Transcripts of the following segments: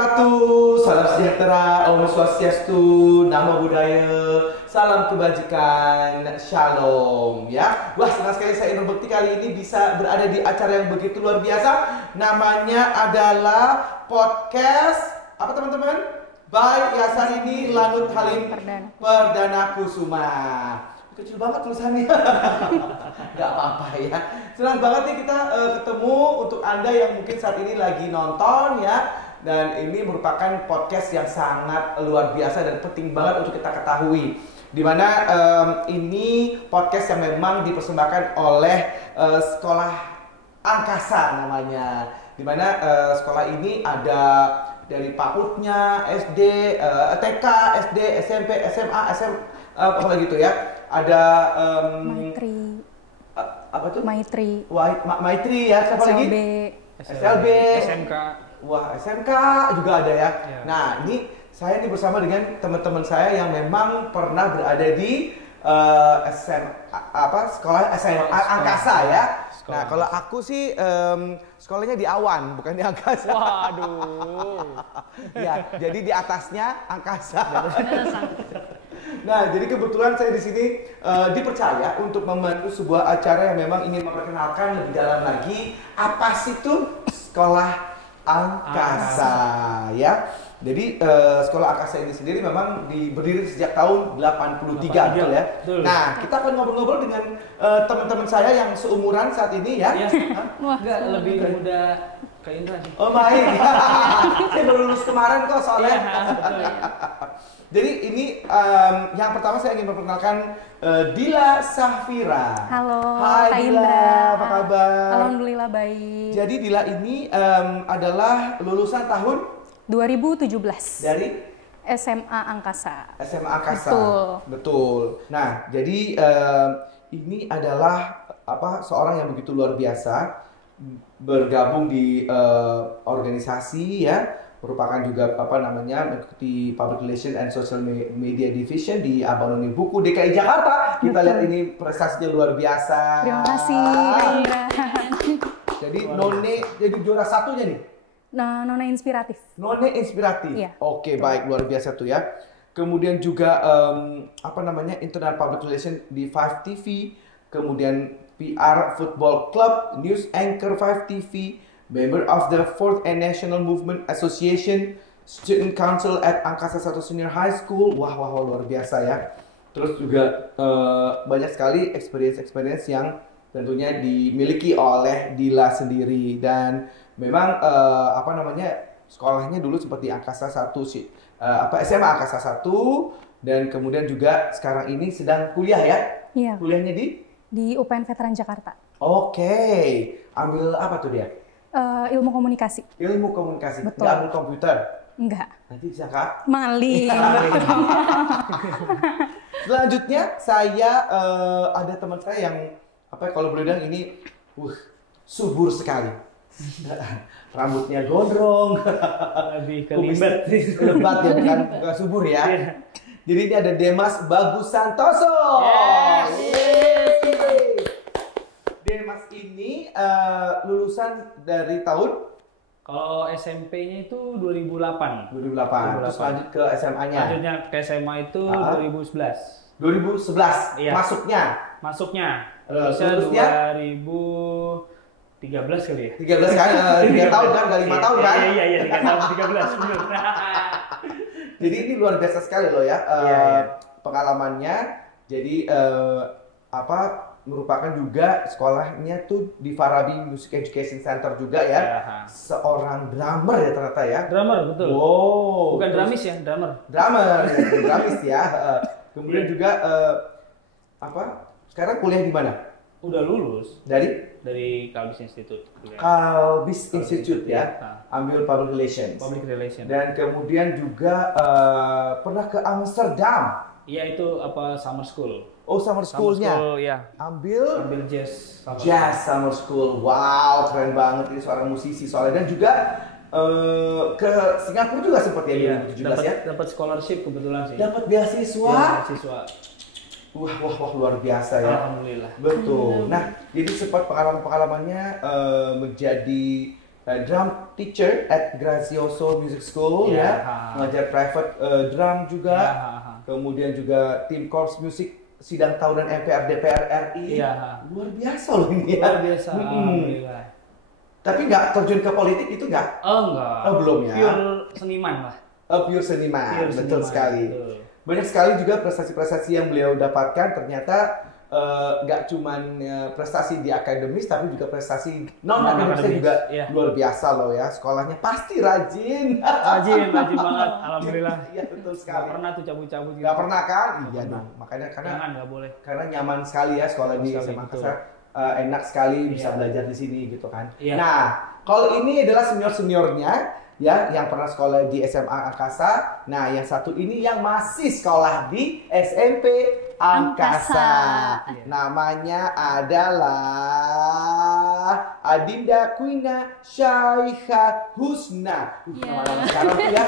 wabarakatuh. Salam sejahtera, Om Swastiastu, Namo Buddhaya, salam kebajikan, Shalom ya. Wah, senang sekali saya Indra Bekti kali ini bisa berada di acara yang begitu luar biasa. Namanya adalah podcast apa teman-teman? By Yasarini Lanut Halim Perdana Kusuma. Kecil banget tulisannya. Gak apa-apa ya. Senang banget nih kita ketemu untuk Anda yang mungkin saat ini lagi nonton ya. Dan ini merupakan podcast yang sangat luar biasa dan penting banget untuk kita ketahui. Dimana ini podcast yang memang dipersembahkan oleh Sekolah Angkasa namanya. Dimana sekolah ini ada dari PAUD-nya, SD, TK, SD, SMP, SMA, apa gitu ya. Ada Maitri. Apa tuh? Maitri. Maitri ya, siapa lagi? SLB, SMK. Wah, SMK juga ada ya. Nah, ini saya ini bersama dengan teman-teman saya yang memang pernah berada di sekolah SMA Angkasa ya. Nah, kalau aku sih sekolahnya di awan, bukan di angkasa. Waduh. Ya, jadi di atasnya angkasa. Nah, jadi kebetulan saya di sini dipercaya untuk membantu sebuah acara yang memang ingin memperkenalkan lebih dalam lagi apa sih itu sekolah angkasa ya. Jadi sekolah angkasa ini sendiri memang berdiri sejak tahun 83 betul ya. Betul. Nah, kita akan ngobrol-ngobrol dengan teman-teman saya yang seumuran saat ini ya. Wah, enggak lebih muda ke Indra sih. Oh, baik. Saya baru lulus kemarin kok soalnya. Betul. Jadi ini yang pertama saya ingin memperkenalkan Dila Safira. Halo, Hai Dila, apa kabar? Alhamdulillah baik. Jadi Dila ini adalah lulusan tahun 2017 dari SMA Angkasa. SMA Angkasa. Betul. Nah, jadi ini adalah seorang yang begitu luar biasa bergabung di organisasi ya. Merupakan juga mengikuti Public Relation and Social Media Division di Abang None Buku DKI Jakarta. Kita lihat ini prestasinya luar biasa. Terima kasih, Indra. Jadi None jadi juara satunya nih. Nah, Nona inspiratif. None inspiratif. Iya. Oke, baik, luar biasa tuh ya. Kemudian juga Internal Public Relation di 5 TV, kemudian PR Football Club, News Anchor 5 TV, member of the 4th and National Movement Association, Student Council at Angkasa 1 Senior High School. Wah, luar biasa ya. Terus juga banyak sekali experience yang tentunya dimiliki oleh Dila sendiri. Dan memang sekolahnya dulu seperti Angkasa 1 SMA Angkasa 1 dan kemudian juga sekarang ini sedang kuliah ya? Iya. Kuliahnya di UPN Veteran Jakarta. Oke. Ambil apa tuh dia? Ilmu komunikasi. Ilmu komunikasi. Betul. Nggak ambil komputer. Enggak. Nanti bisa Kak? Maling. Selanjutnya saya ada teman saya yang kalau boleh bilang ini subur sekali. Rambutnya gondrong, lebih ke lebat ya, bukan subur ya. Jadi ini ada Demas Bagus Santoso. Demas ini lulusan dari tahun? Kalau SMP-nya itu 2008. 2008. Terus lanjut ke SMA-nya? Lanjutnya ke SMA itu 2011. 2011? Iya. Masuknya. Lulusnya 2013 kali ya? 13 kan? 3 tahun kan? Gak 5 tahun kan? Iya, 3 tahun, 13 bener. Jadi ini luar biasa sekali loh ya pengalamannya. Jadi merupakan juga sekolahnya tuh di Farabi Music Education Center juga ya. Seorang drummer ya ternyata ya. Drummer, betul. Wow. Bukan dramis ya, drummer. Dramis ya. Kemudian juga sekarang kuliah di mana? Udah lulus. Dari Kalbis Institute. Kalbis Institute ya. Ambil Public Relations. Dan kemudian juga pernah ke Amsterdam. Iya, itu summer school. Oh, summer school-nya. Ya. Ambil jazz. Jazz summer school. Wow, keren banget ini seorang musisi soalnya. Dan juga ke Singapura juga sempat ya 2017 ya. Dapat scholarship kebetulan sih. Dapat beasiswa. Beasiswa. Wah luar biasa ya. Alhamdulillah. Betul. Nah, jadi sempat pengalamannya menjadi drum teacher at Grazioso Music School Iya. ya, mengajar private drum juga, Iya. kemudian juga tim korps musik sidang tahunan MPR DPR RI. Iya. Luar biasa loh ini ya. Luar biasa. Alhamdulillah. Tapi nggak terjun ke politik itu nggak? Oh enggak. Oh, belum ya. Pure seniman lah. Pure seniman, Pure betul seniman, sekali. betul. Banyak sekali juga prestasi-prestasi yang beliau dapatkan ternyata nggak cuman prestasi di akademis tapi juga prestasi non akademisnya juga iya. luar biasa loh ya. Sekolahnya pasti rajin. Rajin banget. Alhamdulillah. Iya betul Gak sekali. pernah tuh cabut-cabut gitu. Nggak pernah kan? Nggak Iya pernah. dong. Makanya karena Nggak boleh. nyaman sekali ya sekolah di Sekali, SMA betul. Makassar. Enak sekali bisa Iya. belajar di sini gitu kan. Iya. Nah, kalau ini adalah senior-seniornya ya yang pernah sekolah di SMA Angkasa. Nah, yang satu ini yang masih sekolah di SMP Angkasa. Angkasa. Namanya adalah Adinda Quina Syaiha Husna. Iya. Nama sekarang tuh ya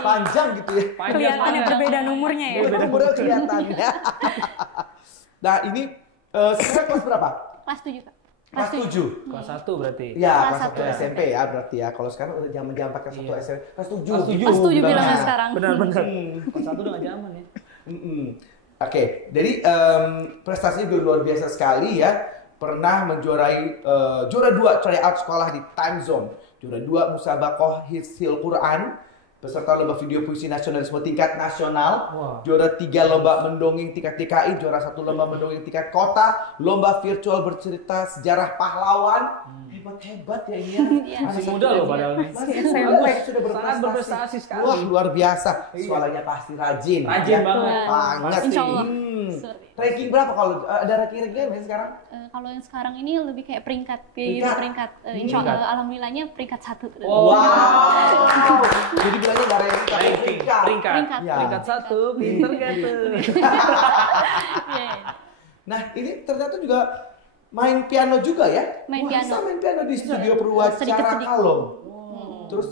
panjang gitu ya. Kelihatan ya berbeda umurnya ya. Umurnya kelihatannya. Nah, ini sekarang kelas berapa? Kelas 7 Kak. Kelas 7. Kelas 1 berarti. Ya, Kelas kelas 1 satu SMP ya berarti ya. Kalau sekarang udah zaman pakai kelas 1 Iya. SMP. Kelas 7. Kelas 7. Kelas 7 Benar. bilangnya sekarang. Benar. Kelas 1 udah gak zaman ya. Oke, jadi prestasinya juga luar biasa sekali ya. Pernah menjuarai juara 2 tryout sekolah di Time Zone, juara 2 musabaqah hifdzil Quran, peserta lomba video puisi nasionalisme tingkat nasional, Wah. juara 3 lomba mendongeng tingkat DKI, juara 1 lomba mendongeng tingkat kota, lomba virtual bercerita sejarah pahlawan. Hebat-hebat ya ini ya. Iya. Masih muda loh padahal nih. Masih SMP. sudah Sangat berprestasi sekali. Wah, luar biasa. Iya. Suaranya pasti rajin. Rajin Ya. banget. Banget Insya sih. Allah. Ranking berapa kalau ada ranking-rankingnya nggak sih sekarang? Kalau yang sekarang ini lebih kayak peringkat. Peringkat? Insya Allah, alhamdulillahnya peringkat 1. Oh. Wow. Jadi bilangnya nggak ranking, tapi Ranking, peringkat. peringkat. Ya. Peringkat 1, pinter gak tuh? Iya. Nah, ini ternyata juga main piano juga ya? Main Wah, piano. saya main piano di studio Perwacara Sedikit-sedikit. Kalong. Terus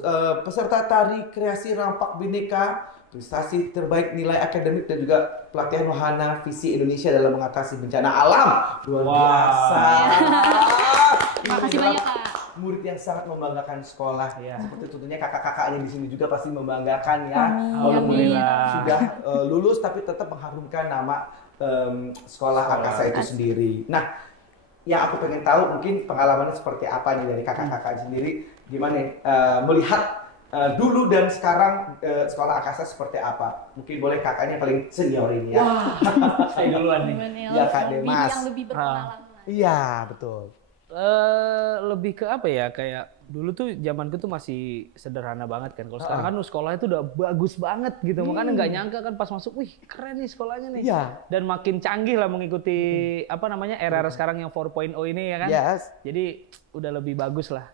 peserta tari kreasi rampak bineka, prestasi terbaik nilai akademik dan juga pelatihan wahana visi Indonesia dalam mengatasi bencana alam. Luar Wow. biasa. Ini Makasih adalah banyak Kak. murid yang sangat membanggakan sekolah. Iya. Seperti tentunya kakak-kakaknya di sini juga pasti membanggakan ya. Amin. Alhamdulillah. Sudah lulus tapi tetap mengharumkan nama sekolah Angkasa itu sendiri. Nah, yang aku pengen tahu mungkin pengalamannya seperti apa nih dari kakak-kakak sendiri, gimana melihat dulu dan sekarang sekolah Angkasa seperti apa? Mungkin boleh kakaknya paling senior ini ya. Wah, saya duluan nih. Gimana ya, Iya, Kak lebih Demas. yang lebih berpengalaman. Iya, betul. Lebih ke apa ya, kayak dulu tuh zamanku tuh masih sederhana banget kan. Kalau sekarang kan sekolahnya tuh udah bagus banget gitu. Makanya nggak nyangka kan pas masuk, wih keren nih sekolahnya nih. Iya. Dan makin canggih lah mengikuti apa namanya era sekarang yang 4.0 ini ya kan. Yes. Jadi udah lebih bagus lah.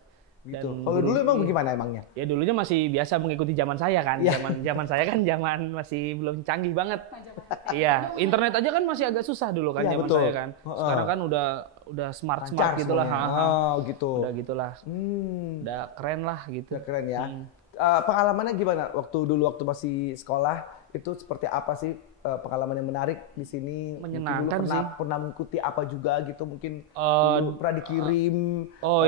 Gitu. Dan Kalau dulu emang bagaimana emangnya? Ya dulunya masih biasa mengikuti zaman saya kan. Iya. Zaman saya kan zaman masih belum canggih banget. Iya, internet aja kan masih agak susah dulu kan Iya, zaman betul. saya kan. Sekarang kan udah smart gitulah. Oh, gitu. Udah gitulah. Udah keren lah gitu. Udah keren ya. Pengalamannya gimana waktu masih sekolah itu seperti apa sih pengalaman yang menarik di sini? Menyenangkan Mungkin dulu sih. Pernah mengikuti apa juga gitu mungkin dulu Eh, pernah dikirim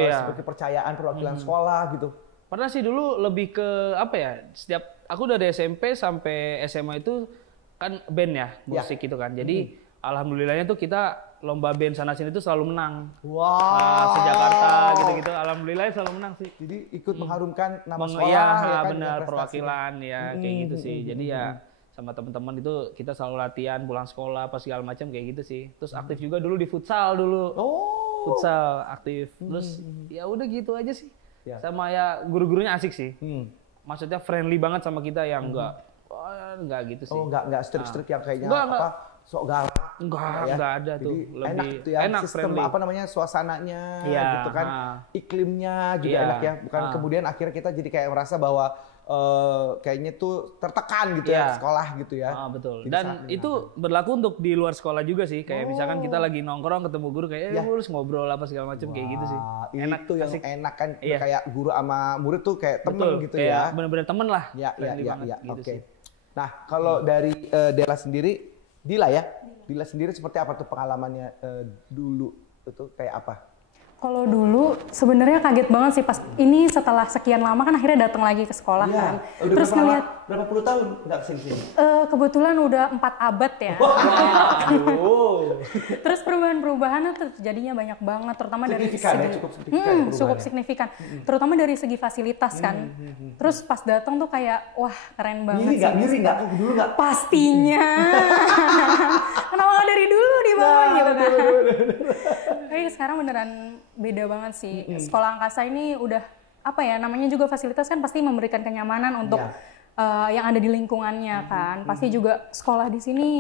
iya. seperti percayaan perwakilan sekolah gitu. Pernah sih dulu lebih ke apa ya? Setiap aku dari SMP sampai SMA itu kan band ya, musik gitu kan. Jadi alhamdulillahnya tuh kita lomba band sana sini tuh selalu menang. Wow. Nah, se-Jakarta gitu-gitu alhamdulillah selalu menang sih. Jadi ikut mengharumkan nama sekolah Iya, ya kan, benar dengan prestasi. perwakilan ya kayak gitu sih. Jadi ya sama teman-teman itu kita selalu latihan pulang sekolah apa segala macam kayak gitu sih. Terus aktif juga dulu di futsal dulu. Oh. Futsal aktif. Terus ya udah gitu aja sih. Ya. Sama ya guru-gurunya asik sih. Hmm. Maksudnya friendly banget sama kita yang enggak gitu sih. Oh, enggak strik-strik yang kayaknya Enggak. apa sok galak. Enggak ada tuh. Jadi Lebih enak tuh ya enak, sistem friendly. apa namanya suasananya Iya, gitu kan. Iklimnya juga Iya, enak ya. Bukan kemudian akhirnya kita jadi kayak merasa bahwa kayaknya tuh tertekan gitu ya Iya. sekolah gitu ya. Betul. Jadi Dan sangat itu berlaku untuk di luar sekolah juga sih. Kayak misalkan kita lagi nongkrong ketemu guru kayak Ya. lu harus ngobrol apa segala macam kayak gitu sih. Wah, Enak itu yang asik. enak kan Iya. kayak guru sama murid tuh kayak temen Betul, gitu kayak ya. bener-bener temen lah. Ya, Friendly ya, banget ya, gitu oke. sih. Nah, kalau dari Dela sendiri, Dila ya, Dila sendiri seperti apa tuh pengalamannya dulu itu kayak apa? Kalau dulu sebenarnya kaget banget sih pas ini setelah sekian lama kan akhirnya datang lagi ke sekolah Iya. kan. Udah Terus ngeliat berapa puluh tahun nggak kesini-sini? kebetulan udah 4 abad ya. Waduh. Terus perubahan-perubahannya terjadinya banyak banget, terutama dari Signifikan ya, segi cukup signifikan perubahannya. cukup signifikan. Terutama dari segi fasilitas kan. Terus pas datang tuh kayak wah keren banget sih. Ngiri nggak? Dulu nggak? Pastinya. Kenapa nggak dari dulu di bawah gitu kan. Tapi sekarang beneran beda banget sih. Sekolah angkasa ini udah apa ya namanya juga fasilitas kan pasti memberikan kenyamanan untuk yang ada di lingkungannya kan. Pasti juga sekolah di sini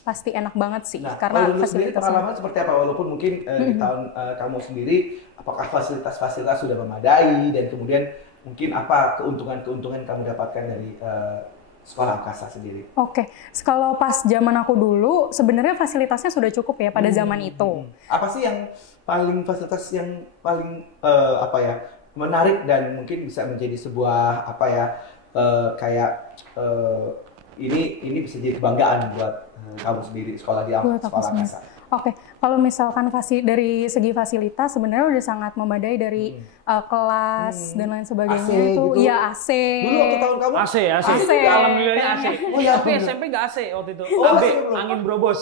pasti enak banget sih Nah, karena kalau lu sendiri fasilitasnya. pengalaman seperti apa? Walaupun mungkin di tahun kamu sendiri, apakah fasilitas-fasilitas sudah memadai dan kemudian mungkin apa keuntungan-keuntungan kamu dapatkan dari sekolah angkasa sendiri? Oke, kalau pas zaman aku dulu sebenarnya fasilitasnya sudah cukup ya pada zaman itu. Apa sih yang fasilitas yang paling apa ya menarik dan mungkin bisa menjadi sebuah apa ya kayak ini bisa jadi kebanggaan buat kamu sendiri sekolah di Buat aku sekolah sendiri. angkasa. Oke, kalau misalkan dari segi fasilitas sebenarnya udah sangat memadai dari kelas dan lain sebagainya AC itu. gitu? Iya AC. Dulu waktu tahun kamu AC. AC. Alhamdulillahnya AC. Oh, iya, Tapi bener. SMP nggak AC waktu itu. Oh, AB, masih belum. angin brobos.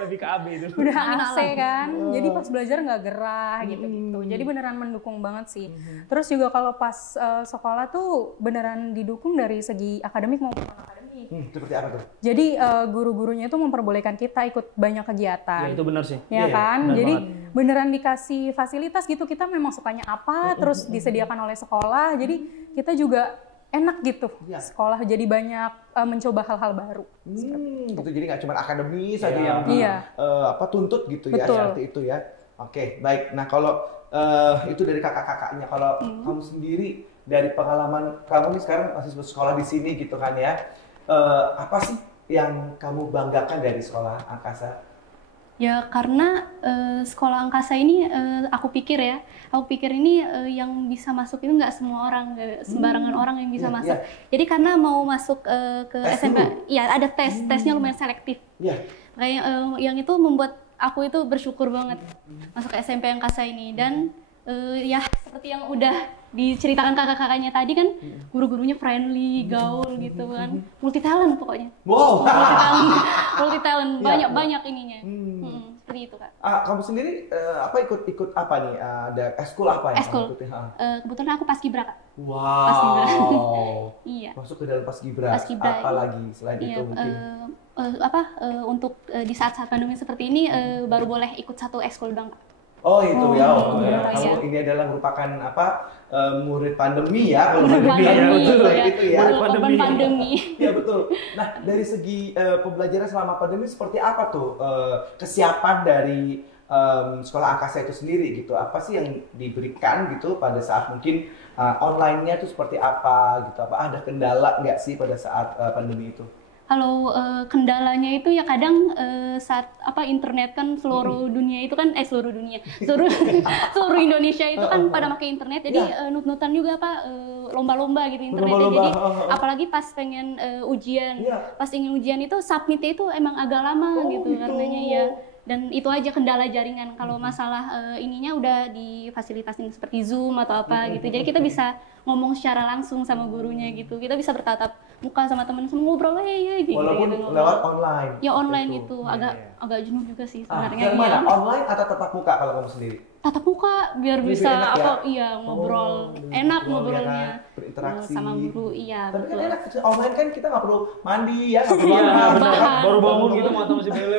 Lebih ke AB itu. Udah AC kan, jadi pas belajar nggak gerah gitu-gitu. Jadi beneran mendukung banget sih. Terus juga kalau pas sekolah tuh beneran didukung dari segi akademik maupun non akademik. Seperti apa tuh? Jadi guru-gurunya tuh memperbolehkan kita ikut banyak kegiatan. Ya itu benar sih. Ya Iya, kan, benar jadi banget. beneran dikasih fasilitas gitu, kita memang sukanya apa, terus disediakan oleh sekolah, jadi kita juga enak gitu, Iya. sekolah jadi banyak mencoba hal-hal baru. Gitu jadi nggak cuma akademis saja Iya. yang Iya. tuntut gitu ya Betul. seperti itu ya. Oke, baik. Nah, kalau itu dari kakak-kakaknya, kalau kamu sendiri dari pengalaman kamu nih sekarang masih sekolah di sini gitu kan ya. Apa sih yang kamu banggakan dari sekolah angkasa? Ya karena sekolah angkasa ini aku pikir ini yang bisa masuk itu nggak semua orang, nggak sembarangan orang yang bisa masuk. Iya. Jadi karena mau masuk ke Tes SMP, dulu? ya ada tesnya lumayan selektif. Iya. Kayak yang itu membuat aku itu bersyukur banget masuk ke SMP angkasa ini dan ya seperti yang udah diceritakan kakak-kakaknya tadi kan guru-gurunya friendly, gaul gitu kan, multi talent pokoknya. Wow. multi talent Iya. banyak ininya. Seperti itu Kak. Kamu sendiri apa ikut apa nih? Ada eskul apa yang Eskul. kamu ikuti? Kebetulan aku paskibra Kak. Wow. Iya. Masuk ke dalam paskibra. Paskibra, Apa iya. lagi selain Iya, itu mungkin? untuk di saat-saat pandemi seperti ini baru boleh ikut satu ekskul doang. Kak. Oh itu Oh, ya, iya, kamu iya. ini adalah merupakan apa murid pandemi ya, kalau Murid pandemi ya, pandemi, betul ya. itu ya. Murid korban pandemi. Ya betul. Nah dari segi pembelajaran selama pandemi seperti apa tuh kesiapan dari sekolah angkasa itu sendiri gitu? Apa sih yang diberikan gitu pada saat mungkin online-nya tuh seperti apa gitu? Apa ada kendala nggak sih pada saat pandemi itu? Kalau kendalanya itu ya kadang saat internet kan seluruh dunia itu kan seluruh seluruh Indonesia itu kan pada pakai internet jadi nut-nutan juga lomba-lomba gitu internetnya Lomba-lomba. jadi apalagi pas pengen ujian Iya. pas ingin ujian itu submitnya itu emang agak lama gitu karenanya ya dan itu aja kendala jaringan kalau masalah ininya udah difasilitasin seperti Zoom atau apa gitu jadi kita bisa ngomong secara langsung sama gurunya gitu kita bisa bertatap muka sama temen sama ngobrol gitu Walaupun ngobrol. lewat online. Ya online Gitu. itu Iya, agak iya. jenuh juga sih Ah, sebenarnya yang mana? ya. Online atau tatap muka kalau kamu sendiri? Tatap muka biar Lebih bisa enak ya? iya ngobrol ngobrol, enak ya ngobrolnya kan? Berinteraksi. sama guru iya Tapi kan betul. enak, online kan kita nggak perlu mandi ya, nggak perlu Iya, makan. benar. Bahan. Baru bangun gitu mata masih bele.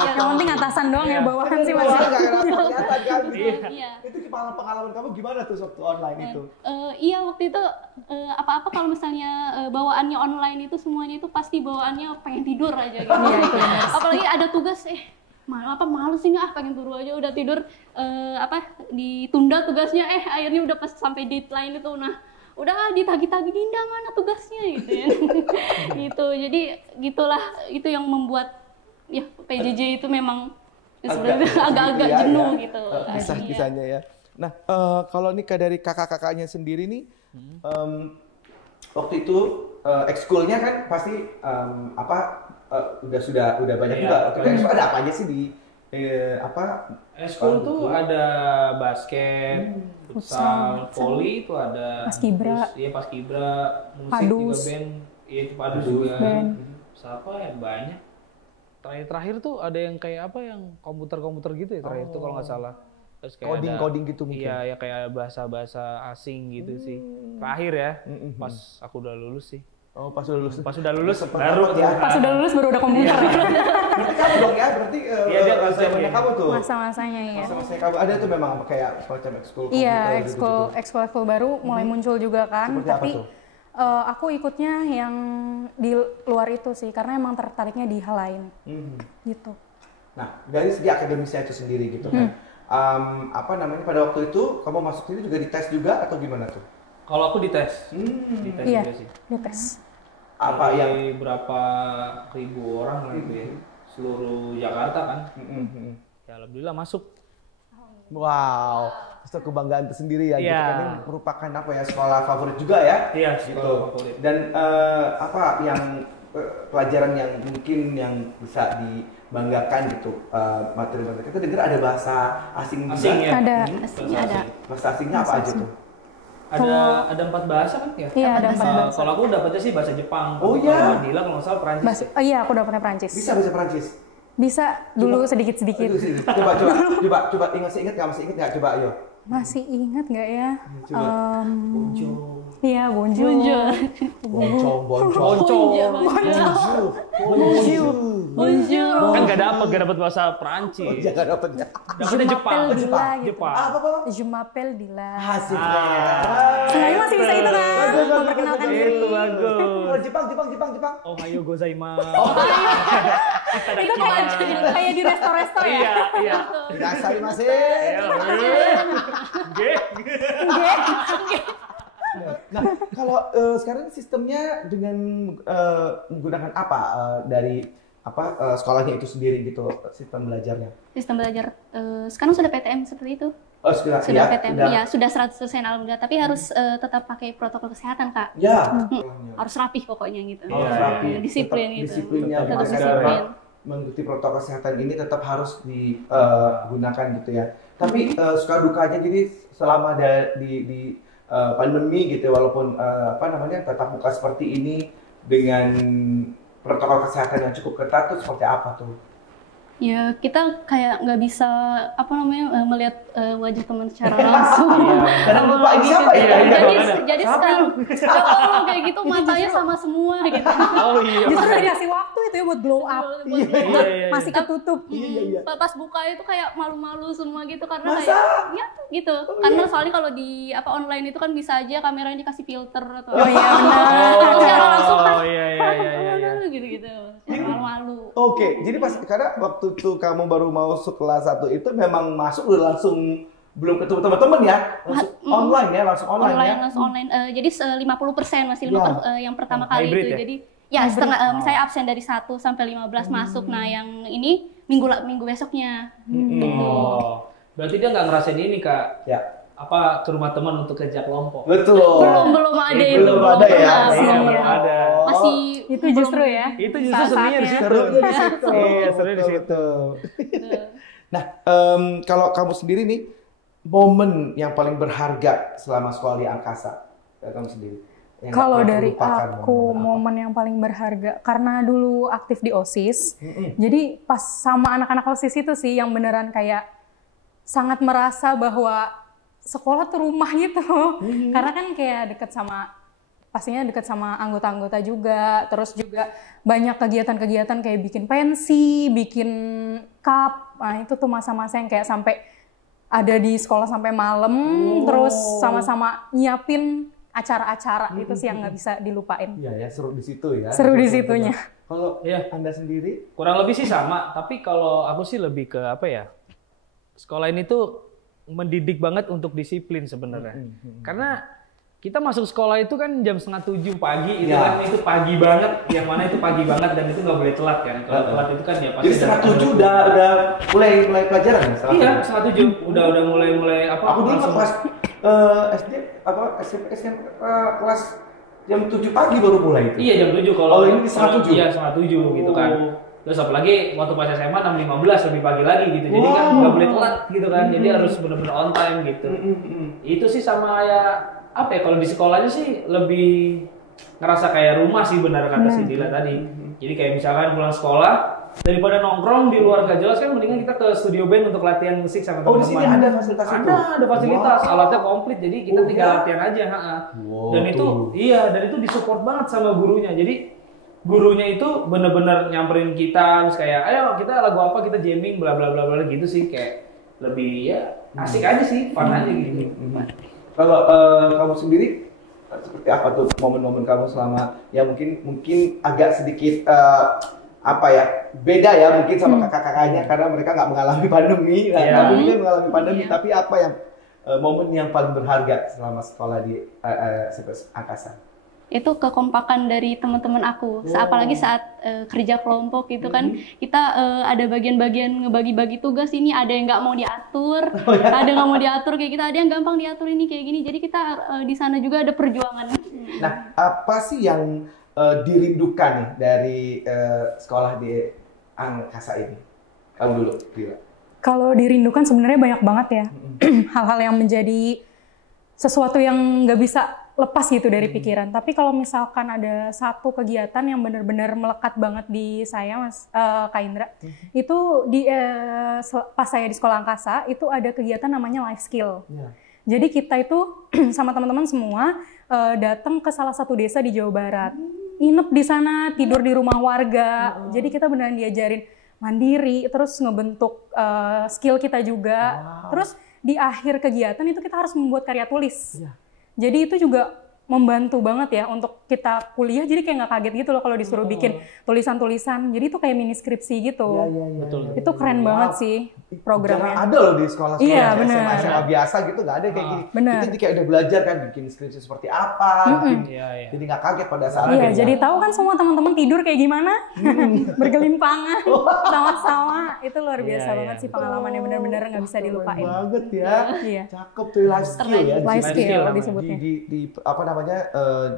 Yang penting atasan doang ya, bawahan sih Wah, masih. nggak enak kelihatan kan gitu. Iya. Itu pengalaman kamu gimana tuh waktu online itu? Iya waktu itu apa-apa kalau misalnya bawaannya online itu semuanya itu pasti bawaannya pengen tidur aja gitu. Iya, itu benar. Apalagi ada tugas malu sih nggak pengen tidur aja udah tidur ditunda tugasnya akhirnya udah pas sampai deadline itu udah ditagi-tagi Dinda mana tugasnya gitu ya. Gitu. Jadi gitulah itu yang membuat ya PJJ itu memang sebenarnya agak-agak gitu ya, jenuh ya. gitu. Kisah-kisahnya ya. Nah, kalau nih dari kakak-kakaknya sendiri nih, waktu itu ekskulnya kan pasti udah banyak Iya, juga. Waktu itu betul. ekskul ada apa aja sih di apa? Eskul tuh ada basket, futsal, volley itu ada. Paskibra. Terus, iya paskibra, musik Padus. juga band, iya itu padus juga. Band. Siapa ya banyak. Terakhir tuh ada yang kayak apa yang komputer gitu ya terakhir tuh kalau nggak salah. Terus kayak Coding gitu mungkin. Iya, ya kayak bahasa-bahasa asing gitu sih. Terakhir ya, pas aku udah lulus sih. Oh, pas udah lulus. Pas udah lulus Sempet baru dapet ya. Pas udah lulus baru udah komputer. Berarti kamu dong ya, berarti Iya, dia ngerasain zamannya ya. kamu tuh. Masa-masanya ya. Masa-masa kamu ada tuh memang kayak semacam ekskul Iya, komputer ekskul baru mulai muncul juga kan. Seperti apa Tapi tuh? aku ikutnya yang di luar itu sih, karena emang tertariknya di hal lain. Gitu. Nah, dari segi akademisnya itu sendiri gitu kan. Apa namanya pada waktu itu kamu masuk sini juga dites juga atau gimana tuh? Kalau aku dites. Dites Iya, juga sih. dites. Apa yang Dari berapa ribu orang lah itu ya. Seluruh Jakarta kan. Ya alhamdulillah masuk. wow, itu kebanggaan tersendiri ya gitu Iya. kan. Ini merupakan apa ya sekolah favorit juga ya? Iya, gitu. sekolah favorit. Dan apa yang pelajaran yang mungkin yang bisa dibanggakan gitu materi-materi kita dengar ada bahasa asing juga. Asing ya. Ada. Aslinya ada. Bahasa asingnya apa aja tuh? Ada 4 bahasa kan ya? Iya, ada 4 bahasa. Kalau aku dapetnya sih bahasa Jepang. Oh, Kalau iya. Manila kalau nggak salah Perancis. Iya, aku dapetnya Prancis. Bisa bahasa Perancis. Bisa dulu sedikit-sedikit. Coba masih ingat nggak? Coba ayo. Masih ingat nggak ya? Coba. Iya, bonjour. Boncong. Bonjour. Kan nggak dapet bahasa Perancis. Jangan dapat ya. Dapetnya Jepang. Dila gitu. Jepang. Apa? Je m'appelle Dila. Hasil. Saya masih bisa itu kan, memperkenalkan diri. Itu bagus. Jepang. Oh ayo gozaimasu. Itu kayak di resto-resto ya. Iya. Dirasai masih. Nah, kalau sekarang sistemnya dengan menggunakan apa dari sekolahnya itu sendiri gitu sistem belajarnya? Sistem belajar sekarang sudah PTM seperti itu. Oh, sudah PTM. Iya, sudah 100% alhamdulillah, tapi harus tetap pakai protokol kesehatan, Kak. Ya. Harus rapih pokoknya gitu. Harus rapi. Disiplin Tetap gitu. Disiplinnya Tetap masyarakat disiplin. mengikuti protokol kesehatan ini tetap harus digunakan gitu ya. Tapi suka dukanya jadi selama di pandemi gitu ya, walaupun tatap muka seperti ini dengan protokol kesehatan yang cukup ketat tuh seperti apa tuh? Ya kita kayak nggak bisa melihat wajah teman secara langsung. Kadang lupa ini siapa ya? Jadi sekarang kalau kayak gitu matanya sama semua gitu. Oh iya. Justru dikasih waktu itu ya buat glow up. Iya. Masih ketutup. Pas buka itu kayak malu-malu semua gitu karena Masa? kayak ya gitu. Karena soalnya kalau di online itu kan bisa aja kameranya dikasih filter atau Oh iya benar. Kalau secara langsung kan Oh iya. gitu-gitu. Malu-malu. Oke, jadi pas karena waktu itu kamu baru masuk kelas 1 itu memang masuk udah langsung belum ketemu teman-teman ya? Langsung online ya? Langsung online. Jadi 50% masih 50% yang pertama kali Hybrid itu. ya? Jadi ya setengah saya absen dari 1 sampai 15 masuk. Nah, yang ini minggu besoknya. Oh. Berarti dia nggak ngerasain ini, Kak. Ya. Apa ke rumah teman untuk kerja kelompok? Betul. Belum ada itu. Belum ada ya? pernah. Iya, Belum. belum ada. Masih Itu justru ya. Itu justru seninya di situ. Serunya di situ. Iya, serunya di situ. Nah, kalau kamu sendiri nih, momen yang paling berharga selama sekolah di Angkasa, kamu sendiri? Yang Kalau nggak pernah dari terlupakan, aku momen apa? momen yang paling berharga karena dulu aktif di OSIS. Jadi pas sama anak-anak OSIS itu sih yang beneran kayak sangat merasa bahwa sekolah tuh rumah gitu. Karena kan kayak pastinya deket sama anggota-anggota juga. Terus juga banyak kegiatan-kegiatan kayak bikin pensi, bikin cup. Nah itu tuh masa-masa yang kayak sampai ada di sekolah sampai malam. Terus sama-sama nyiapin acara-acara. Itu sih yang nggak bisa dilupain. Iya ya, seru di situ ya. Seru di situnya. Kalau Iya. Anda sendiri? Kurang lebih sih sama, tapi kalau aku sih lebih ke apa ya? Sekolah ini tuh mendidik banget untuk disiplin sebenarnya. Karena kita masuk sekolah itu kan jam 6:30 pagi, itu Ya. kan itu pagi banget, yang mana itu pagi banget dan itu nggak boleh telat kan. Kalau telat itu kan ya pasti. Jadi setengah 7 udah mulai pelajaran ya? Iya, 6:30 udah mulai apa? Aku dulu langsung- pas SD SMP kelas jam 7 pagi baru mulai itu. Iya jam 7 kalau Oh, ini setengah 7? Iya 7:30 gitu kan. Terus apalagi waktu pas SMA 6.15 lebih pagi lagi gitu. Jadi kan nggak boleh telat gitu kan. Jadi harus benar-benar on time gitu. Itu sih sama ya apa ya, kalau di sekolahnya sih lebih ngerasa kayak rumah sih, benar kata si Dila tadi. Jadi kayak misalkan pulang sekolah, daripada nongkrong di luar gak jelas kan, mendingan kita ke studio band untuk latihan musik sama teman-teman. Oh, di sini ada fasilitas itu? Ada fasilitas, alatnya komplit, jadi kita tinggal latihan aja. Dan itu, dan itu disupport banget sama gurunya. Jadi gurunya itu bener-bener nyamperin kita, terus kayak, ayo kita lagu apa, kita jamming, bla bla bla bla gitu sih, kayak lebih ya asik aja sih, fun aja gitu. Kalau kamu sendiri seperti apa tuh momen-momen kamu selama ya mungkin agak sedikit apa ya, beda ya mungkin sama kakak-kakaknya karena mereka nggak mengalami pandemi. Kamu mungkin mengalami pandemi, tapi apa yang momen yang paling berharga selama sekolah di Angkasa? Itu kekompakan dari teman-teman aku. Apalagi saat kerja kelompok gitu kan, kita ada bagian-bagian ngebagi-bagi tugas, ini ada yang nggak mau diatur, ada nggak mau diatur kayak kita, ada yang gampang diatur ini kayak gini. Jadi kita di sana juga ada perjuangan. Nah, apa sih yang dirindukan nih dari sekolah di Angkasa ini? Kamu dulu, Dila. Kalau dirindukan sebenarnya banyak banget ya. Hal-hal yang menjadi sesuatu yang nggak bisa lepas gitu dari pikiran. Tapi kalau misalkan ada satu kegiatan yang benar-benar melekat banget di saya, Kak Indra, itu pas saya di sekolah Angkasa itu ada kegiatan namanya life skill. Jadi kita itu sama teman-teman semua datang ke salah satu desa di Jawa Barat, nginep di sana, tidur di rumah warga. Jadi kita beneran diajarin mandiri, terus ngebentuk skill kita juga. Terus di akhir kegiatan itu kita harus membuat karya tulis. Jadi itu juga membantu banget ya untuk kita kuliah, jadi kayak nggak kaget gitu loh kalau disuruh bikin tulisan-tulisan. Jadi itu kayak mini skripsi gitu. Betul. Itu keren banget sih programnya. Jarang ada loh di sekolah-sekolah SMA biasa gitu, nggak ada kayak gini. Bener. Kita kayak udah belajar kan bikin skripsi seperti apa, jadi nggak kaget pada saat Iya, jadi tahu kan semua teman-teman tidur kayak gimana, bergelimpangan sama-sama. Itu luar biasa banget sih pengalamannya, benar-benar nggak bisa dilupain. Banget ya. Iya. Cakep tuh life skill ya. Life skill di disebutnya. di apa namanya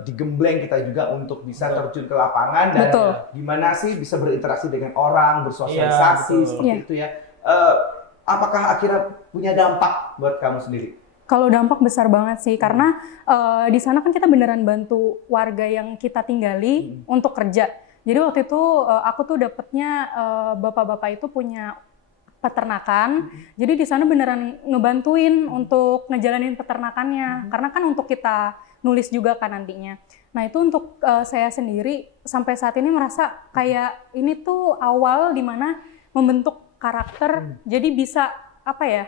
digembleng kita juga untuk bisa terjun ke lapangan dan gimana sih bisa berinteraksi dengan orang, bersosialisasi seperti itu ya. Apakah akhirnya punya dampak buat kamu sendiri? Kalau dampak besar banget sih, karena di sana kan kita beneran bantu warga yang kita tinggali untuk kerja. Jadi waktu itu aku tuh dapetnya bapak-bapak itu punya peternakan, jadi di sana beneran ngebantuin untuk ngejalanin peternakannya, karena kan untuk kita nulis juga kan nantinya. Nah itu untuk saya sendiri sampai saat ini merasa kayak ini tuh awal dimana membentuk karakter, jadi bisa apa ya,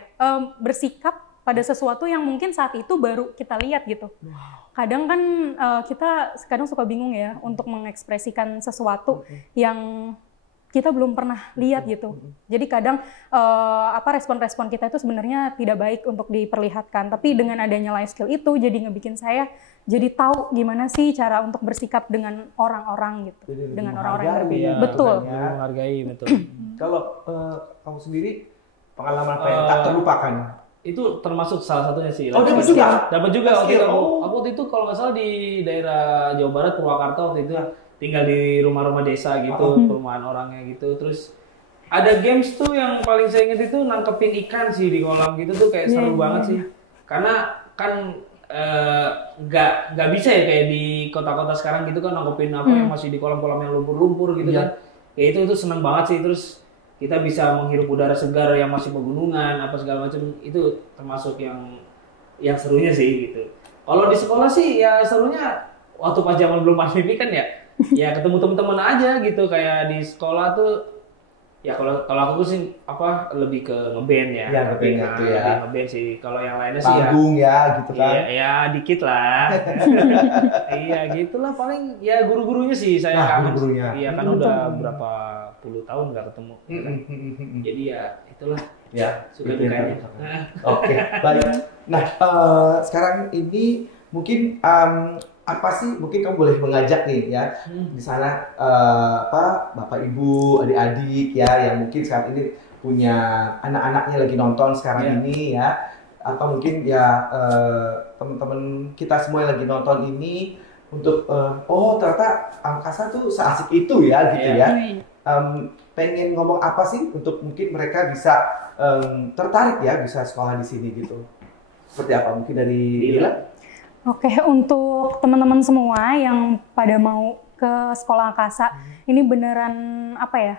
bersikap pada sesuatu yang mungkin saat itu baru kita lihat gitu. Kadang kan kita kadang suka bingung ya untuk mengekspresikan sesuatu yang kita belum pernah lihat gitu. Jadi kadang respon-respon kita itu sebenarnya tidak baik untuk diperlihatkan. Tapi dengan adanya life skill itu jadi ngebikin saya jadi tahu gimana sih cara untuk bersikap dengan orang-orang gitu. Jadi dengan orang-orang yang berbeda. Iya, Betul. Menghargai, betul. Kalau kamu sendiri pengalaman apa yang tak terlupakan? Itu termasuk salah satunya sih. Oh, dapat juga? Dapat juga waktu itu. Aku waktu itu kalau nggak salah di daerah Jawa Barat, Purwakarta waktu itu tinggal di rumah-rumah desa gitu, perumahan orangnya gitu. Terus ada games tuh yang paling saya ingat itu nangkepin ikan sih di kolam gitu tuh, kayak seru banget sih. Karena kan nggak bisa ya kayak di kota-kota sekarang gitu kan nangkepin apa yang masih di kolam-kolam yang lumpur-lumpur gitu kan. Ya itu seneng banget sih. Terus kita bisa menghirup udara segar yang masih pegunungan apa segala macam, itu termasuk yang serunya sih gitu. Kalau di sekolah sih ya serunya waktu pas zaman belum pandemi kan ya ketemu teman-teman aja gitu, kayak di sekolah tuh ya kalau aku sih lebih ke ngeband ya. Ya, ngeband itu ya. Ngeband sih. Kalau yang lainnya sih panggung ya gitu kan. Iya, dikit lah. Iya, gitulah paling ya guru-gurunya sih saya kangen. Guru-gurunya. Iya, kan udah berapa puluh tahun nggak ketemu. Jadi ya itulah. Ya, suka dukanya. Oke, baik. Nah, sekarang ini mungkin apa sih, mungkin kamu boleh mengajak nih ya di sana bapak ibu adik-adik ya yang mungkin saat ini punya anak-anaknya lagi nonton sekarang ini ya, atau mungkin ya teman-teman kita semua yang lagi nonton ini untuk ternyata Angkasa tuh seasik itu ya gitu ya. pengen ngomong apa sih untuk mungkin mereka bisa tertarik ya bisa sekolah di sini gitu. Seperti apa mungkin dari Dila? Oke, untuk teman-teman semua yang pada mau ke sekolah angkasa, ini beneran apa ya?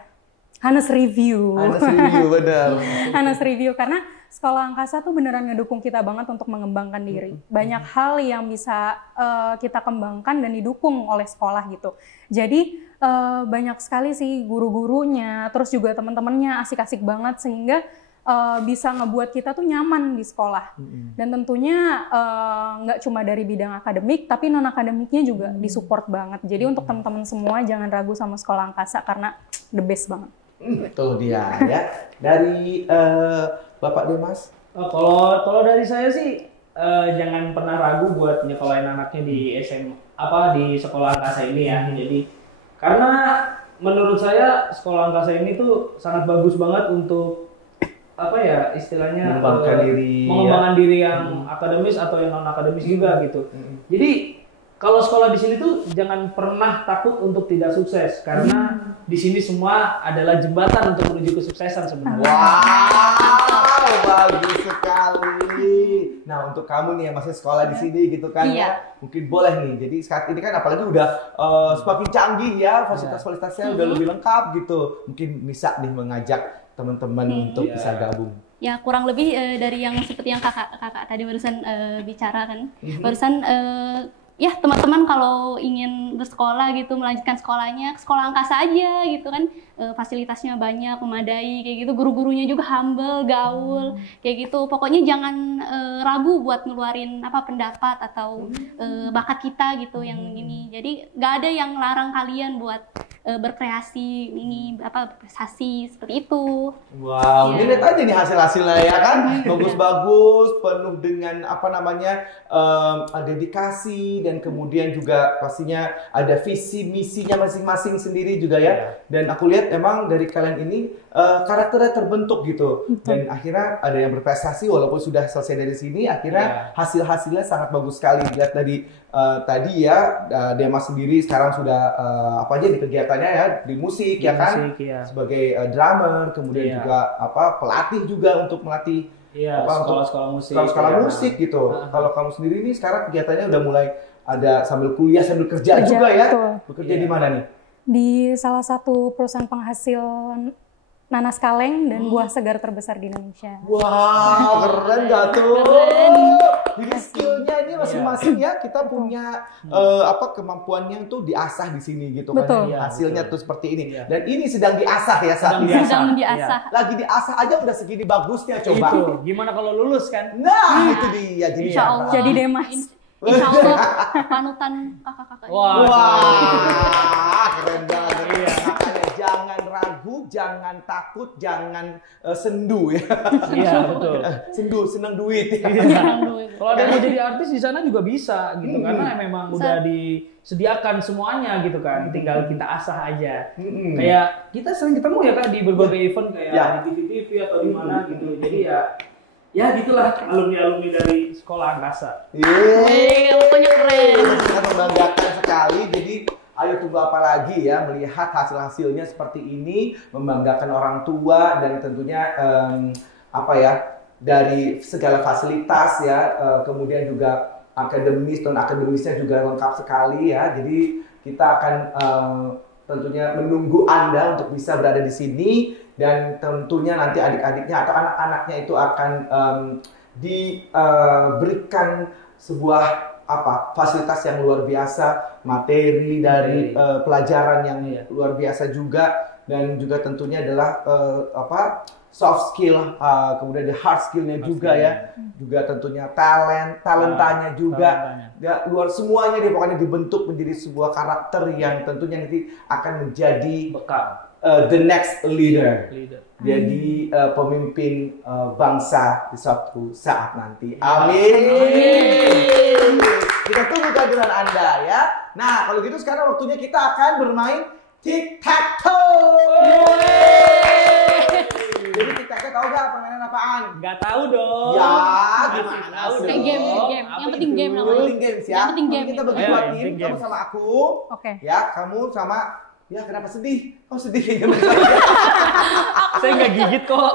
Honest review. Honest review, benar. Honest review, karena sekolah angkasa tuh beneran ngedukung kita banget untuk mengembangkan diri. Banyak hal yang bisa kita kembangkan dan didukung oleh sekolah gitu. Jadi banyak sekali sih guru-gurunya, terus juga teman-temannya asik-asik banget sehingga bisa ngebuat kita tuh nyaman di sekolah. Dan tentunya nggak cuma dari bidang akademik, tapi non-akademiknya juga disupport banget. Jadi untuk teman-teman semua jangan ragu sama sekolah angkasa karena the best banget. Tuh dia ya. Dari Bapak Demas? Kalau dari saya sih jangan pernah ragu buat nyekolahin anaknya di di sekolah angkasa ini ya. Jadi karena menurut saya sekolah angkasa ini tuh sangat bagus banget untuk istilahnya mengembangkan diri yang akademis atau yang non akademis juga gitu. Jadi kalau sekolah di sini tuh jangan pernah takut untuk tidak sukses karena di sini semua adalah jembatan untuk menuju kesuksesan sebenarnya. Wow, bagus sekali. Nah, untuk kamu nih yang masih sekolah di sini gitu kan ya, mungkin boleh nih. Jadi saat ini kan apalagi udah semakin canggih ya, fasilitas-fasilitasnya udah lebih lengkap gitu. Mungkin bisa nih mengajak teman-teman untuk bisa gabung. Ya kurang lebih dari yang seperti yang kakak tadi barusan bicara kan, barusan ya teman-teman kalau ingin bersekolah gitu, melanjutkan sekolahnya ke sekolah angkasa aja gitu kan, fasilitasnya banyak, memadai kayak gitu, guru-gurunya juga humble, gaul kayak gitu. Pokoknya jangan ragu buat ngeluarin pendapat atau bakat kita gitu yang ini. Jadi nggak ada yang larang kalian buat berkreasi ini prestasi seperti itu. Wow, ini lihat aja nih hasil-hasilnya ya kan, bagus-bagus, penuh dengan dedikasi dan kemudian juga pastinya ada visi misinya masing-masing sendiri juga ya. Dan aku lihat emang dari kalian ini karakternya terbentuk gitu. Dan akhirnya ada yang berprestasi walaupun sudah selesai dari sini, akhirnya hasil-hasilnya sangat bagus sekali. Lihat dari tadi ya, Demas sendiri sekarang sudah apa aja di kegiatannya ya, di musik ya kan, sebagai drummer, kemudian juga pelatih juga untuk melatih sekolah-sekolah musik. Sekolah musik gitu. Kalau kamu sendiri nih sekarang kegiatannya udah mulai ada sambil kuliah sambil kerja juga ya. Betul. Bekerja di mana nih? Di salah satu perusahaan penghasil nanas kaleng dan buah segar terbesar di Indonesia. Wow, keren gak tuh? Keren. Jadi skillnya ini masing-masing ya, kita punya kemampuannya tuh diasah di sini gitu Betul. kan. Hasilnya tuh seperti ini. Dan ini sedang diasah ya saat ini. Sedang diasah. Lagi diasah aja udah segini bagusnya coba. Itu. Gimana kalau lulus kan? Nah, itu dia. Jadi Insya Allah. Jadi Demas. Insya Allah panutan kakak-kakak. Wah, keren banget. Makanya jangan ragu, jangan takut, jangan sendu ya. Iya, betul. Sendu, seneng duit ya. Kalau ada yang mau jadi artis di sana juga bisa gitu karena memang udah disediakan semuanya gitu kan. Tinggal kita asah aja. Kayak kita sering ketemu ya kan di berbagai event kayak di TV atau di mana gitu. Jadi ya gitulah alumni-alumni dari sekolah angkasa. Pokoknya keren. Sangat membanggakan sekali. Jadi ayo tunggu apa lagi ya melihat hasil-hasilnya seperti ini, membanggakan orang tua dan tentunya dari segala fasilitas ya, kemudian juga akademis dan akademisnya juga lengkap sekali ya. Jadi kita akan tentunya menunggu Anda untuk bisa berada di sini. Dan tentunya nanti adik-adiknya atau anak-anaknya itu akan diberikan sebuah fasilitas yang luar biasa, materi dari pelajaran yang luar biasa juga, dan juga tentunya adalah soft skill, kemudian the hard skillnya juga ya, juga tentunya talentanya juga, luar semuanya dia pokoknya dibentuk menjadi sebuah karakter yang tentunya nanti akan menjadi bekal. The next leader. Jadi pemimpin bangsa di suatu saat nanti. Amin. Kita tunggu kehadiran Anda ya. Nah, kalau gitu sekarang waktunya kita akan bermain tic-tac-toe. Jadi tic-tac-toe tahu gak permainan apaan? Gak tahu dong. Ya, gimana sih? Game. Yang penting game namanya. Yang penting games ya. Yang penting game. Kita bagi dua tim, kamu sama aku. Oke. Ya, kamu sama Ya kenapa sedih? Oh sedih gitu. Saya nggak gigit kok.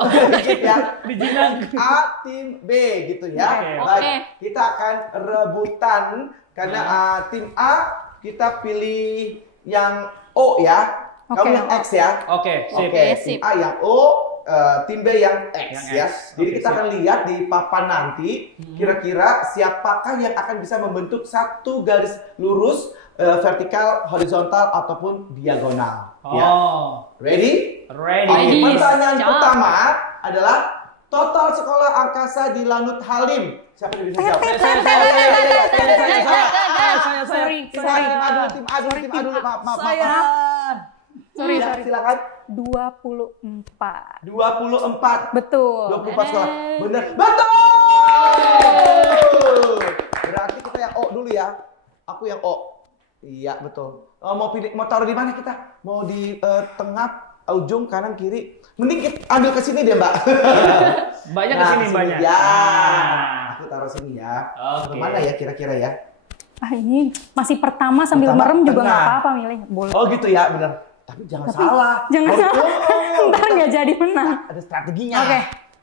Ya. Di jinak. A, tim B gitu ya. Oke. Baik, Oke. kita akan rebutan karena tim A kita pilih yang O ya. Kamu Oke, yang O. X ya. Oke, sip. Oke, sip. tim A yang O, tim B yang X Yang ya. X. Jadi Oke, kita siap. akan lihat di papan nanti kira-kira siapakah yang akan bisa membentuk satu garis lurus vertikal, horizontal ataupun diagonal. Ya. Oh, Ready? ready. Oke, Ready. pertanyaan Siap. pertama adalah total sekolah angkasa di Lanut Halim. Siapa yang bisa jawab? Saya. Sorry. Tim A dulu, tim A dulu. Maaf. Saya. Sorry. Ya, silakan. 24. 24. Betul. 24 sekolah. Bener. Betul! Berarti kita yang O dulu ya. Aku yang O. Iya, betul. Mau taruh di mana kita? Mau di tengah, ujung, kanan, kiri? Mending kita ambil ke sini deh, Mbak. Banyak Nah, kesini kesini. banyak. Ya. Nah. Aku taruh sini ya. Oke. Kemana ya kira-kira ya? Ah ini masih pertama sambil Pertama, merem juga nggak tengah. apa-apa milih. Boleh. Oh gitu ya, benar. Tapi jangan salah. Jangan Harus- salah. Ntar kita- nggak jadi menang. Ada strateginya. Oke.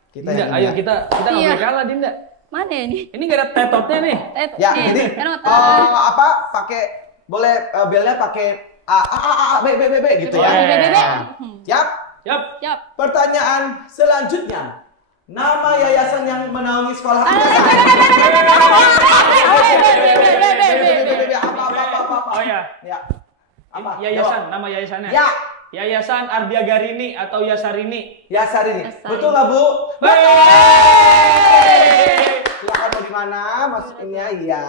Kita Dinda, yang ayo ini ya. kita nggak Iya. boleh kalah, Dinda. Mana ya ini? Ini nggak ada tetotnya nih. Ya, Nih, jadi kan apa pakai boleh belnya pakai A B gitu ya. Oke. Siap? Siap. Siap. Pertanyaan selanjutnya. Nama yayasan yang menaungi sekolah angkasa. Apa? Oh ya. Ya. Apa? Yayasan, nama yayasannya. Ya. Yayasan Ardiagarini atau Yasarini. Yasarini. Yasarini. Betul nggak, Bu? Hey! Silakan mau di mana masukinnya? Iya.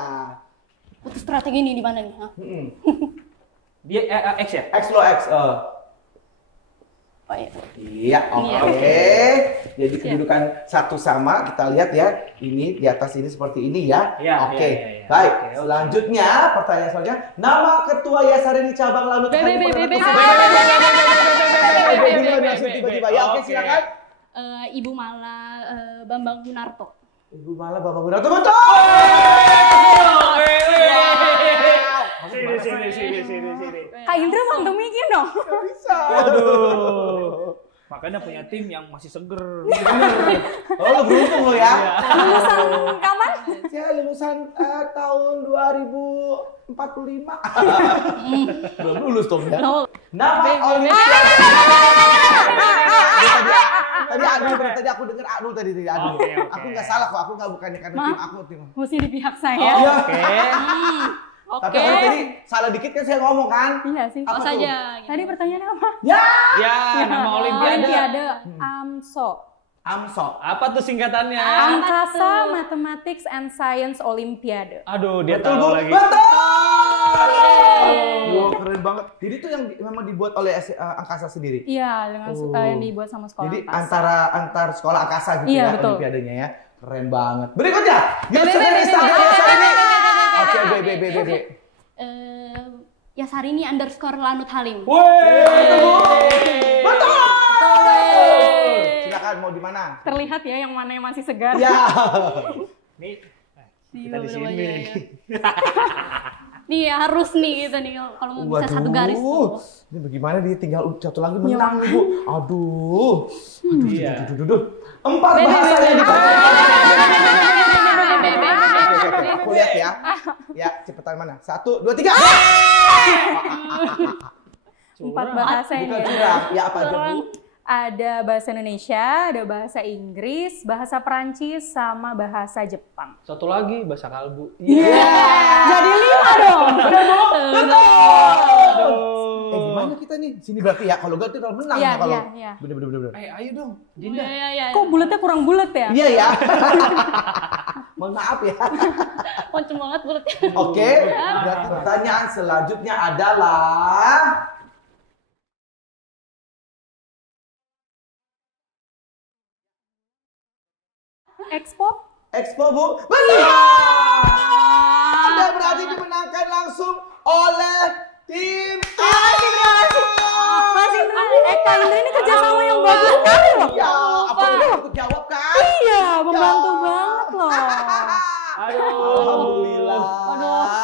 Putus strategi ini di mana nih? Hah? Dia X ya? X lo X. Oh iya. Iya, oke. Jadi kedudukan satu sama, kita lihat ya. Ini di atas ini seperti ini ya. Iya, Oke. iya. Baik. Oke, oke. Selanjutnya, pertanyaan selanjutnya, nama ketua Yasarini cabang Lanut Halim. Tiba-tiba ya. Oke, silakan. Ibu Mala Bambang Gunarto. Ibu Mala Bambang Gunarto, betul. Sini. Kak Indra mantu mikir dong. Nggak bisa. Waduh. Makanya punya tim yang masih seger. Oh, lo beruntung lo ya. Lulusan kapan? Saya lulusan tahun 2045. Belum lulus dong ya. No. Nama Olimpiade. Tadi aku dengar Adul tadi. Aduh. Oke. Aku nggak salah kok. Aku nggak bukannya karena tim aku tim. Mesti di pihak saya. Iya. Oke. Tapi kan tadi salah dikit kan saya ngomong kan. Iya sih. Apa Oh tuh? saja. Tadi pertanyaannya apa? Ya. Ya, nama Olimpiade. Olimpiade AMSO. Amso. Apa tuh singkatannya? Angkasa Mathematics and Science Olimpiade. Aduh, dia Betul, tahu Bu. lagi. Betul. Wah, keren banget. Jadi itu yang memang dibuat oleh angkasa sendiri. Iya, dengan yang dibuat sama sekolah Jadi angkasa. antar sekolah angkasa gitu Iya, ya betul. Olimpiadenya ya. Keren banget. Berikutnya. Yasarini. Oke, B. Yasarini _ Lanut Halim. Betul. Silakan mau di mana? Terlihat ya yang mana yang masih segar. Ya. Nih, Iya, kita di sini. Nih harus nih gitu nih kalau mau bisa satu garis tuh. Ini bagaimana dia tinggal satu lagi menang nih, Bu. Aduh. Iya. Aduh. 4 bahasa yang dipakai. Oke, aku lihat ya. Ya, cepetan mana? 1, 2, 3. 4 bahasa ini. Bukan curang. Ya apa aja, Bu? Ada bahasa Indonesia, ada bahasa Inggris, bahasa Perancis, sama bahasa Jepang. Satu lagi bahasa kalbu. Jadi 5 dong. Gimana kita nih? Sini berarti ya. Kalau enggak kita menang Iya, ya kalau. iya. Bener. Ayo dong, Dinda. Iya. Kok bulatnya kurang bulat ya? Iya ya. Mohon maaf ya. Kenceng banget mulutnya. Oke. Berarti pertanyaan selanjutnya adalah Expo, Bu. Betul. Dan berarti dimenangkan langsung oleh tim A. Mas Indra, Kak Indra ini kerjasama yang bagus sekali loh. Ya, apa udah ikut jawab kan? Iya, membantu banget loh. Aduh. Alhamdulillah.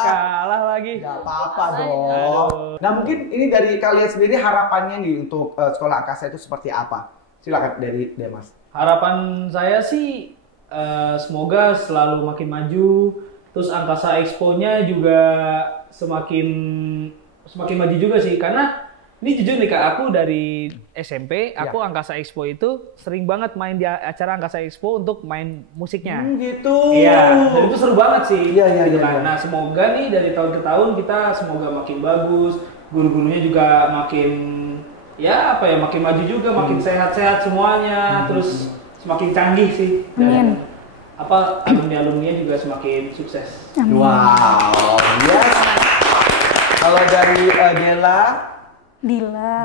Kalah lagi. Gak apa-apa dong. Nah mungkin ini dari kalian sendiri harapannya nih untuk sekolah angkasa itu seperti apa? Silakan dari Demas. Harapan saya sih semoga selalu makin maju, terus Angkasa Expo-nya juga semakin maju juga sih, karena ini jujur nih Kak, aku dari SMP, aku Angkasa Expo itu sering banget main di acara Angkasa Expo untuk main musiknya. Gitu. Iya, dan itu seru banget sih. Iya, gitu iya, kan. iya. Nah, semoga nih dari tahun ke tahun kita semoga makin bagus, guru-gurunya juga makin makin maju juga, makin sehat-sehat semuanya, terus semakin canggih sih. Dan alumni-alumninya juga semakin sukses. Wow, yes. Kalau dari Dila.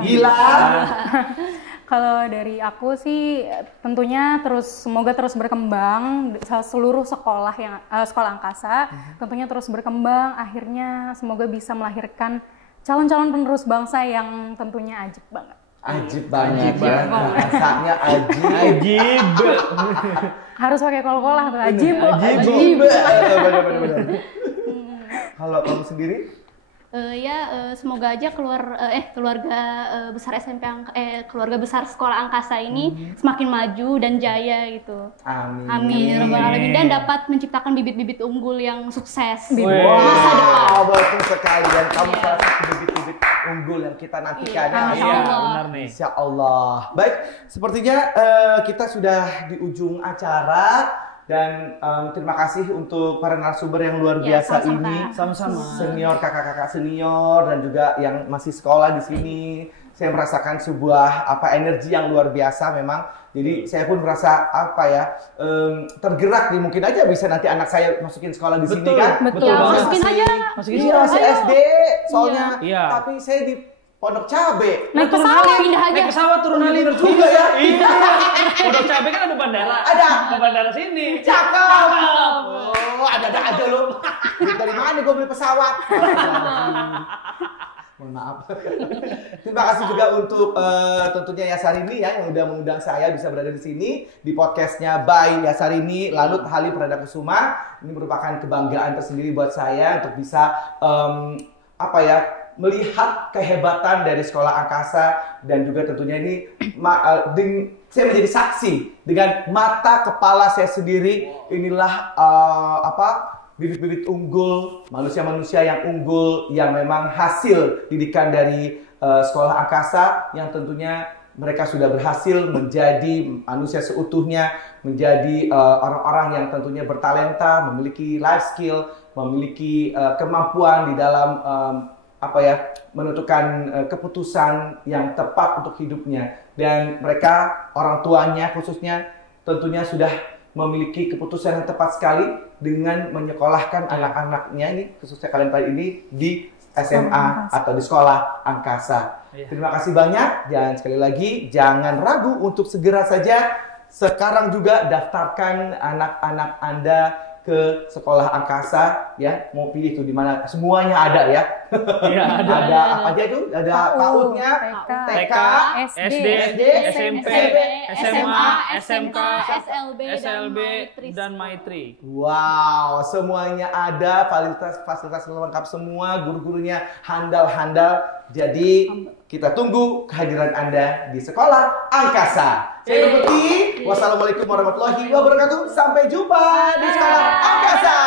Kalau dari aku sih tentunya semoga terus berkembang, seluruh sekolah sekolah angkasa tentunya terus berkembang, akhirnya semoga bisa melahirkan calon-calon penerus bangsa yang tentunya ajib banget. Ajib banget ya, rasanya ajib. Harus pakai kol-kolah tuh, ajib. Bener. Kalau kamu sendiri? Semoga aja keluarga besar keluarga besar sekolah angkasa ini semakin maju dan jaya gitu. Amin. Rabbal alamin, dan dapat menciptakan bibit-bibit unggul yang sukses di masa depan. Betul sekali, dan kamu salah satu bibit-bibit unggul yang kita nantikan. Iya, benar nih. Insya Allah. Baik, sepertinya kita sudah di ujung acara. Dan terima kasih untuk para narasumber yang luar biasa ini. Sama-sama. Senior, kakak-kakak senior, dan juga yang masih sekolah di sini. Saya merasakan sebuah energi yang luar biasa memang. Jadi saya pun merasa tergerak nih. Mungkin aja bisa nanti anak saya masukin sekolah di sini kan. Betul. Masukin aja. Masih SD soalnya. Iya. Tapi saya di Pondok Cabe. Naik pesawat, pindah aja. Naik pesawat turun Ali. Bener juga ya. Iya. Pondok Cabe kan ada bandara. Ada. Ke bandara sini. Cakep. Oh, ada-ada aja lu. Dari mana gue beli pesawat? Mohon maaf. Terima kasih juga untuk tentunya Yasarini ya yang udah mengundang saya bisa berada di sini di podcastnya by Yasarini Lalut Halim Pradanakusuma. Ini merupakan kebanggaan tersendiri buat saya untuk bisa melihat kehebatan dari sekolah angkasa, dan juga tentunya ini saya menjadi saksi dengan mata kepala saya sendiri. Inilah bibit-bibit unggul, manusia-manusia yang unggul yang memang hasil didikan dari sekolah angkasa, yang tentunya mereka sudah berhasil menjadi manusia seutuhnya, menjadi orang-orang yang tentunya bertalenta, memiliki life skill, memiliki kemampuan di dalam menentukan keputusan yang tepat untuk hidupnya. Dan mereka, orang tuanya khususnya, tentunya sudah memiliki keputusan yang tepat sekali dengan menyekolahkan anak-anaknya ini, khususnya kalian kali ini, di SMA atau di sekolah angkasa. Terima kasih banyak, dan sekali lagi jangan ragu untuk segera saja sekarang juga daftarkan anak-anak Anda ke sekolah angkasa ya. Mau pilih tuh di mana, semuanya ada ya. Iya, ada. Ada apa aja itu? Ada PAUD-nya, TK, SD, SMP, SMA, SMK, SLB, dan Maitri. Wow, semuanya ada, fasilitas lengkap semua, guru-gurunya handal-handal. Jadi kita tunggu kehadiran Anda di sekolah angkasa. Saya Bukti. Wassalamualaikum warahmatullahi wabarakatuh. Sampai jumpa di sekolah angkasa.